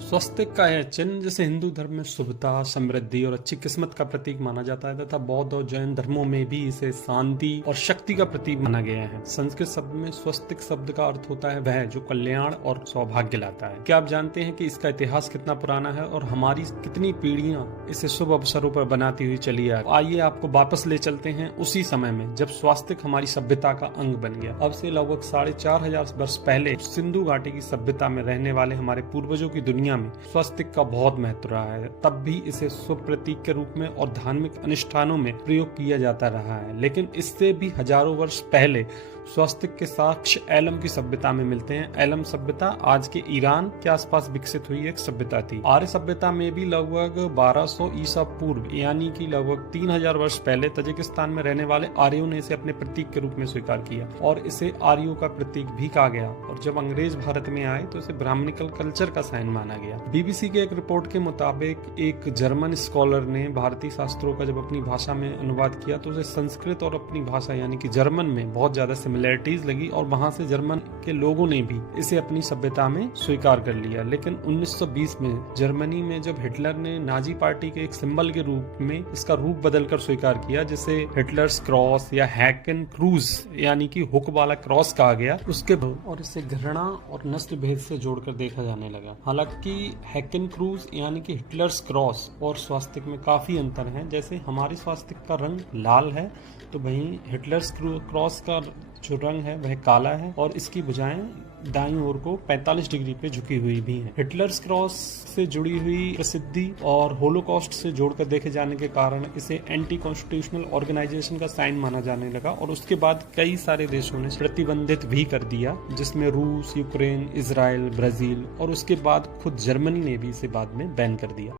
स्वस्तिक का यह चिन्ह जिसे हिंदू धर्म में शुभता, समृद्धि और अच्छी किस्मत का प्रतीक माना जाता है तथा बौद्ध और जैन धर्मों में भी इसे शांति और शक्ति का प्रतीक माना गया है। संस्कृत शब्द में स्वस्तिक शब्द का अर्थ होता है वह जो कल्याण और सौभाग्य लाता है। क्या आप जानते हैं कि इसका इतिहास कितना पुराना है और हमारी कितनी पीढ़ियां इसे शुभ अवसरों पर बनाती हुई चली आ। आइए आपको वापस ले चलते हैं उसी समय में जब स्वस्तिक हमारी सभ्यता का अंग बन गया। अब से लगभग 4500 वर्ष पहले सिंधु घाटी की सभ्यता में रहने वाले हमारे पूर्वजों की दुनिया में स्वस्तिक का बहुत महत्व रहा है। तब भी इसे शुभ प्रतीक के रूप में और धार्मिक अनुष्ठानों में प्रयोग किया जाता रहा है, लेकिन इससे भी हजारों वर्ष पहले स्वस्तिक के साक्ष्य एलम की सभ्यता में मिलते हैं। एलम सभ्यता आज के ईरान के आसपास विकसित हुई एक सभ्यता थी। आर्य सभ्यता में भी लगभग 1200 ईसा पूर्व यानी कि लगभग 3000 वर्ष पहले तजिकिस्तान में रहने वाले आर्यों ने इसे अपने प्रतीक के रूप में स्वीकार किया और इसे आर्यों का प्रतीक भी कहा गया। और जब अंग्रेज भारत में आए तो इसे ब्राह्मणिकल कल्चर का साइन माना गया। बीबीसी के एक रिपोर्ट के मुताबिक एक जर्मन स्कॉलर ने भारतीय शास्त्रों का जब अपनी भाषा में अनुवाद किया तो उसे संस्कृत और अपनी भाषा यानी कि जर्मन में बहुत ज्यादा सिमिलरिटीज लगी और वहां से जर्मन के लोगों ने भी इसे अपनी सभ्यता में स्वीकार कर लिया। लेकिन 1920 में जर्मनी में जब हिटलर ने नाजी पार्टी के एक सिंबल के रूप में इसका रूप बदलकर स्वीकार किया, जिसे हिटलर्स क्रॉस या हैकेन क्रूज यानी कि हुक वाला क्रॉस कहा गया, उसके और इसे घृणा और नस्ल भेद से जोड़कर देखा जाने लगा। हालांकि हैकेन क्रूज यानी कि हिटलर्स क्रॉस और स्वास्तिक में काफी अंतर है। जैसे हमारे स्वास्तिक का रंग लाल है तो वहीं हिटलर्स क्रॉस का जो रंग है वह काला है और इसकी भुजाएं दाईं ओर को 45 डिग्री पे झुकी हुई भी हैं। हिटलर्स क्रॉस से जुड़ी हुई प्रसिद्धि और होलोकॉस्ट से जोड़कर देखे जाने के कारण इसे एंटी कॉन्स्टिट्यूशनल ऑर्गेनाइजेशन का साइन माना जाने लगा और उसके बाद कई सारे देशों ने प्रतिबंधित भी कर दिया, जिसमें रूस, यूक्रेन, इजराइल, ब्राजील और उसके बाद खुद जर्मनी ने भी इसे बाद में बैन कर दिया।